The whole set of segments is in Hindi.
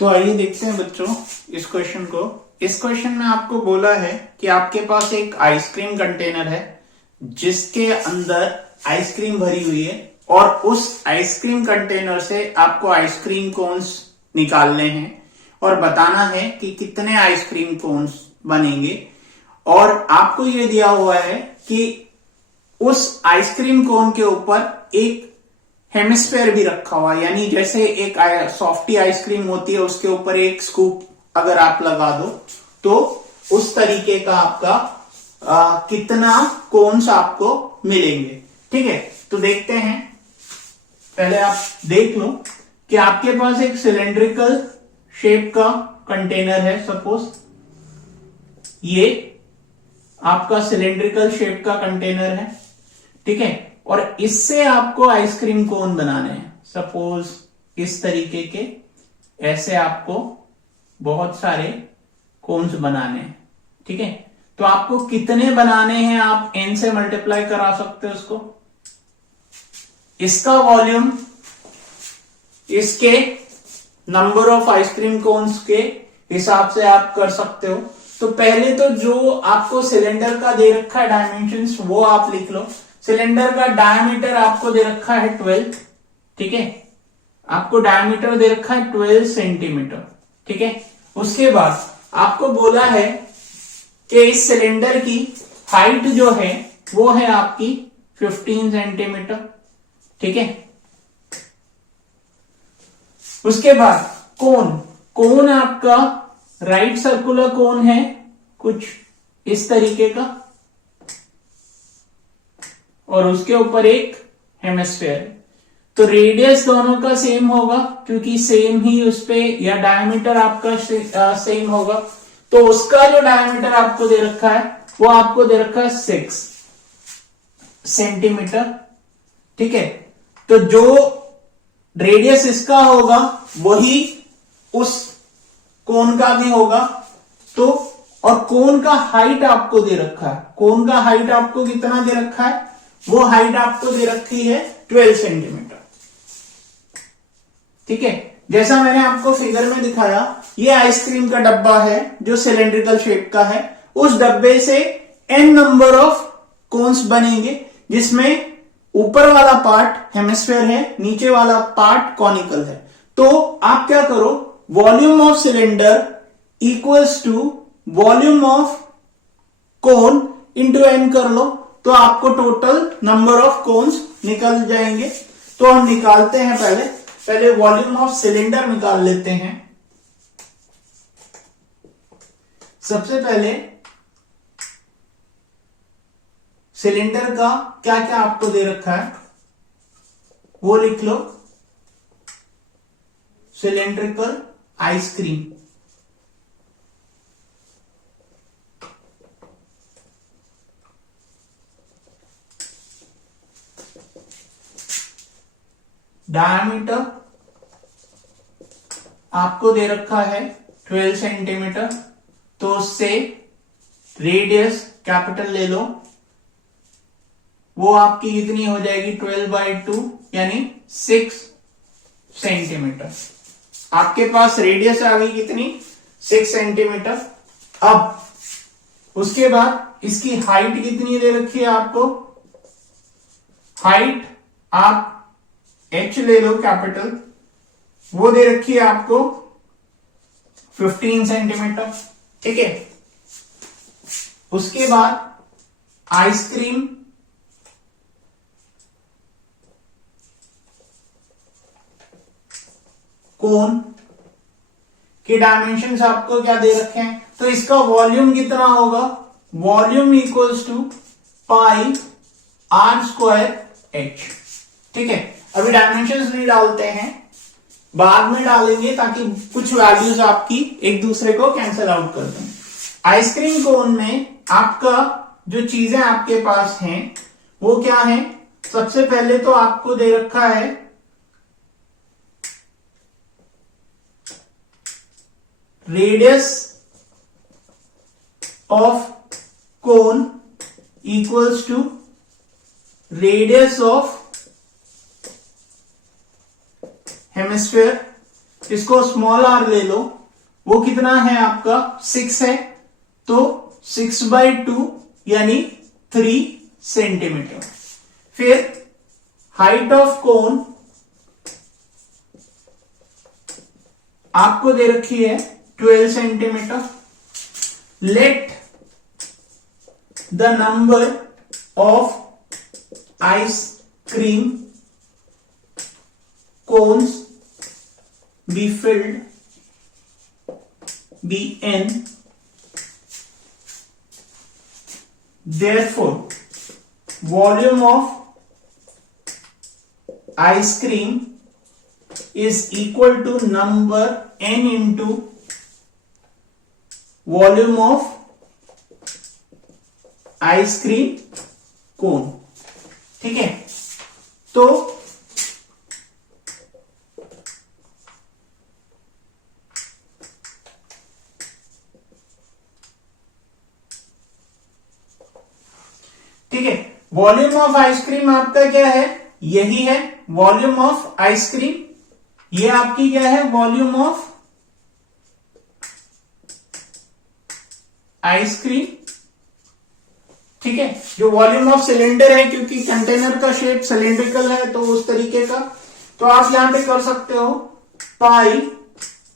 तो आइए देखते हैं बच्चों इस क्वेश्चन को। इस क्वेश्चन में आपको बोला है कि आपके पास एक आइसक्रीम कंटेनर है जिसके अंदर आइसक्रीम भरी हुई है और उस आइसक्रीम कंटेनर से आपको आइसक्रीम कोन्स निकालने हैं और बताना है कि कितने आइसक्रीम कोन्स बनेंगे। और आपको ये दिया हुआ है कि उस आइसक्रीम कोन के ऊपर एक हेमिस्फेयर भी रखा हुआ है, यानी जैसे एक सॉफ्टी आइसक्रीम होती है उसके ऊपर एक स्कूप अगर आप लगा दो तो उस तरीके का आपका कितना कोन्स आपको मिलेंगे। ठीक है, तो देखते हैं। पहले आप देख लो कि आपके पास एक सिलेंड्रिकल शेप का कंटेनर है। सपोज ये आपका सिलेंड्रिकल शेप का कंटेनर है, ठीक है, और इससे आपको आइसक्रीम कोन बनाने हैं। सपोज इस तरीके के ऐसे आपको बहुत सारे कोन्स बनाने हैं। ठीक है, तो आपको कितने बनाने हैं आप n से मल्टीप्लाई करा सकते हो उसको। इसका वॉल्यूम इसके नंबर ऑफ आइसक्रीम कोन्स के हिसाब से आप कर सकते हो। तो पहले तो जो आपको सिलेंडर का दे रखा है डायमेंशंस वो आप लिख लो। सिलेंडर का डायमीटर आपको दे रखा है 12, ठीक है, आपको डायमीटर दे रखा है 12 सेंटीमीटर। ठीक है, उसके बाद आपको बोला है कि इस सिलेंडर की हाइट जो है वो है आपकी 15 सेंटीमीटर। ठीक है, उसके बाद कोन आपका राइट सर्कुलर कोन है कुछ इस तरीके का और उसके ऊपर एक हेमिस्फेयर है। तो रेडियस दोनों का सेम होगा क्योंकि सेम ही उस पे, या डायमीटर आपका सेम होगा। तो उसका जो डायमीटर आपको दे रखा है वो आपको दे रखा है 6 सेंटीमीटर। ठीक है, तो जो रेडियस इसका होगा वही उस कोन का भी होगा। तो और कोन का हाइट आपको दे रखा है, कोन का हाइट आपको कितना दे रखा है, वो हाइट आपको दे रखी है 12 सेंटीमीटर। ठीक है, जैसा मैंने आपको फिगर में दिखाया, ये आइसक्रीम का डब्बा है जो सिलेंड्रिकल शेप का है। उस डब्बे से n नंबर ऑफ कोन्स बनेंगे जिसमें ऊपर वाला पार्ट हेमिस्फेयर है, नीचे वाला पार्ट कॉनिकल है। तो आप क्या करो, volume of cylinder equals to volume of cone into n कर लो, तो आपको टोटल नंबर ऑफ कोन्स निकल जाएंगे। तो हम निकालते हैं, पहले वॉल्यूम ऑफ सिलेंडर निकाल लेते हैं। सबसे पहले सिलेंडर का क्या क्या आपको दे रखा है वो लिख लो। सिलेंड्रिकल आइसक्रीम, डायमीटर आपको दे रखा है 12 सेंटीमीटर, तो उससे रेडियस कैपिटल ले लो, वो आपकी कितनी हो जाएगी 12/2 यानी 6 सेंटीमीटर। आपके पास रेडियस आ गई कितनी 6 सेंटीमीटर। अब उसके बाद इसकी हाइट कितनी दे रखी है आपको, हाइट आप h ले लो कैपिटल, वो दे रखी है आपको 15 सेंटीमीटर। ठीक है, उसके बाद आइसक्रीम कोन के डायमेंशंस आपको क्या दे रखे हैं, तो इसका वॉल्यूम कितना होगा, volume equals to pi r square h। ठीक है, अभी डायमेंशंस नहीं डालते हैं, बाद में डालेंगे ताकि कुछ वैल्यूज आपकी एक दूसरे को कैंसिल आउट कर दें। आइसक्रीम कोन में आपका जो चीजें आपके पास हैं वो क्या है, सबसे पहले तो आपको दे रखा है radius of cone equals to radius of hemisphere. इसको स्मॉल आर ले लो, वो कितना है आपका 6 है, तो 6/2 यानी 3 सेंटीमीटर। फिर हाइट ऑफ कोन आपको दे रखी है 12 centimetre. Let the number of ice cream cones be filled be n, therefore volume of ice cream is equal to number n into volume of ice cream cone। ठीक है, तो ठीक है, वॉल्यूम ऑफ आइसक्रीम आपका क्या है, यही है वॉल्यूम ऑफ आइसक्रीम। ये आपकी क्या है, वॉल्यूम ऑफ आइसक्रीम। ठीक है, जो वॉल्यूम ऑफ सिलेंडर है, क्योंकि कंटेनर का शेप सिलेंड्रिकल है तो उस तरीके का, तो आप यहां पे कर सकते हो पाई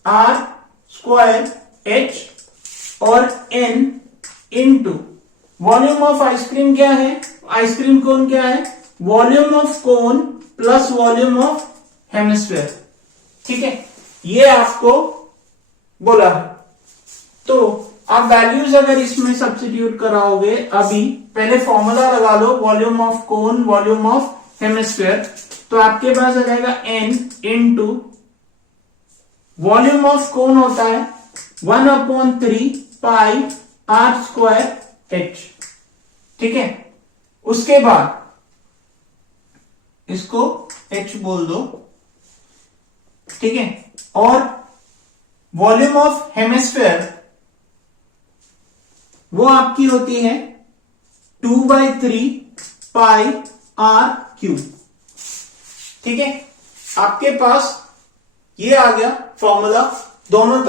आर स्क्वायर एच और n into volume of ice cream क्या है, आइसक्रीम कोन क्या है, volume of cone plus volume of hemisphere. ठीक है, ये आपको बोला है। तो आप वैल्यूज अगर इसमें सब्स्टिट्यूट कराओगे, अभी पहले फॉर्मूला लगा low volume of cone volume of hemisphere, तो आपके पास आ जाएगा n इंटू वॉल्यूम ऑफ कोन होता है 1/3 पाई आर स्क्वायर एच। ठीक है, उसके बाद इसको h बोल दो। ठीक है, और वॉल्यूम ऑफ हेमिस्फीयर वो आपकी होती है 2/3 पाई आर क्यूब। ठीक है, आपके पास ये आ गया फॉर्मूला दोनों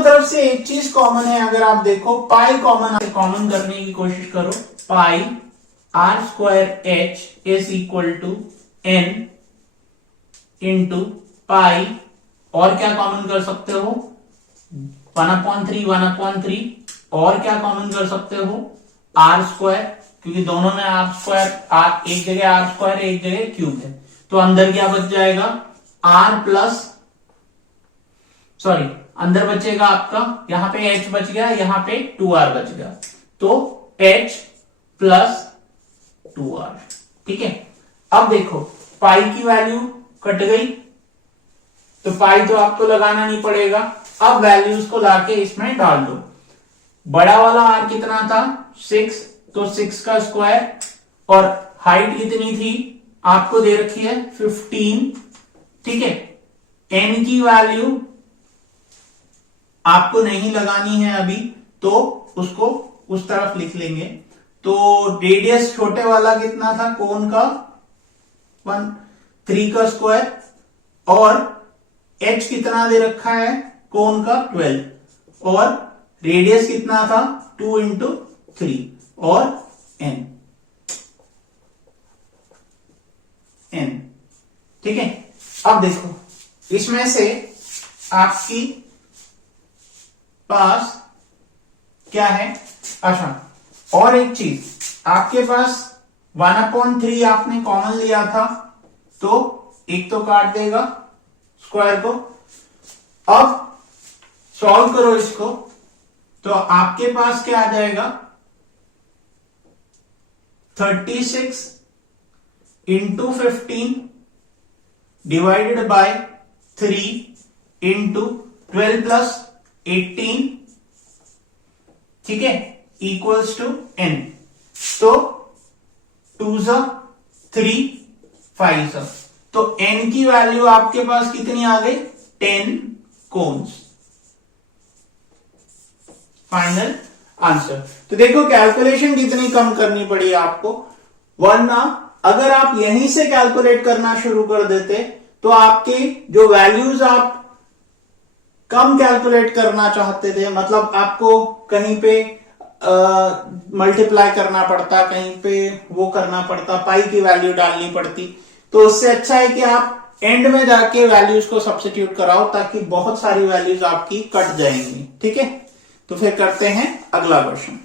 तरफ से एक चीज कॉमन है। अगर आप देखो पाई कॉमन करने की कोशिश करो, pi r square h is equal to n into pi, और क्या कॉमन कर सकते हो 1/3 और क्या कॉमन कर सकते हो आर स्क्वायर, क्योंकि दोनों में आर स्क्वायर, आर एक जगह आर स्क्वायर एक जगह क्यूब है, तो अंदर क्या बच जाएगा आर प्लस, सॉरी अंदर बचेगा आपका, यहां पे h बच गया, यहां पे 2r बच गया, तो h प्लस 2r। ठीक है, अब देखो पाई की वैल्यू कट गई, तो पाई तो आपको लगाना नहीं पड़ेगा। अब वैल्यूज को लाके इसमें डाल दो। बड़ा वाला r कितना था 6, तो 6 का स्क्वायर, और हाइट कितनी थी आपको दे रखी है 15। ठीक है, n की वैल्यू आपको नहीं लगानी है अभी, तो उसको उस तरफ लिख लेंगे। तो रेडियस छोटे वाला कितना था कोन का 3 का स्क्वायर, और h कितना दे रखा है कोन का 12, और रेडियस कितना था 2 इंटू 3 और n। ठीक है, अब देखो इसमें से आपकी पास क्या है, अच्छा और एक चीज, आपके पास 1/3 आपने कॉमन लिया था, तो एक तो काट देगा स्क्वायर को। अब सॉल्व करो इसको, तो आपके पास क्या आ जाएगा 36 into 15 divided by 3 into 12 plus 18, ठीक है, इक्वल्स टू n। तो 2 सा 3 5 सा, तो n की वैल्यू आपके पास कितनी आ गई 10 कोन्स। Final answer. तो देखो कैलकुलेशन कितनी कम करनी पड़ी आपको, वरना अगर आप यहीं से कैलकुलेट करना शुरू कर देते तो आपकी जो वैल्यूज आप कम कैलकुलेट करना चाहते थे, मतलब आपको कहीं पे मल्टीप्लाई करना पड़ता, कहीं पे वो करना पड़ता, पाई की वैल्यू डालनी पड़ती, तो उससे अच्छा है कि आप एंड में जाके वैल्यूज को सब्स्टिट्यूट कराओ ताकि बहुत सारी वैल्यूज आपकी कट जाएंगी। ठीक है, तो फिर करते हैं अगला क्वेश्चन।